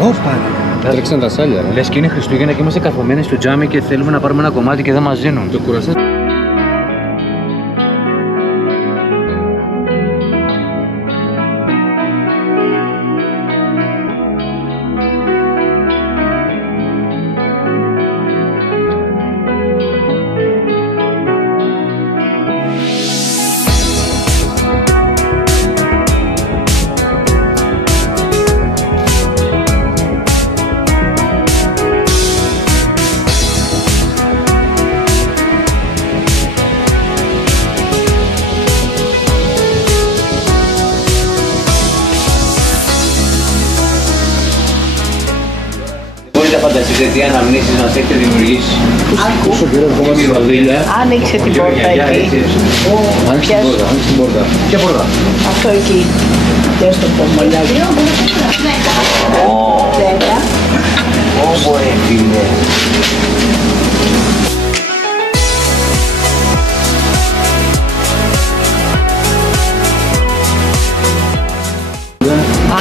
Όπα! Τρέξαν τα σάλια. Λες και είναι Χριστούγεννα και είμαστε καθομένοι στο τζάμι και θέλουμε να πάρουμε ένα κομμάτι και δεν μας δίνουν. Το κουρασέ. Μπορείτε να φανταστείτε τι αναμνήσεις μας έχετε δημιουργήσει. Όσο καιρό ακόμα στη Βαδίλια. Άνοιξε την πόρτα εκεί. Άνοιξε την πόρτα, άνοιξε την πόρτα. Ποια πόρτα? Αυτό εκεί. Δες το πομολιάκι. Δέκα. Ω, ρε φίλε.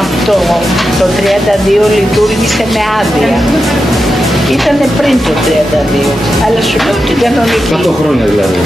Αυτό το 32 λειτουργήσε με άδεια. Ήτανε πριν το 32, αλλά σου λέω την κανονική. 100 χρόνια δηλαδή.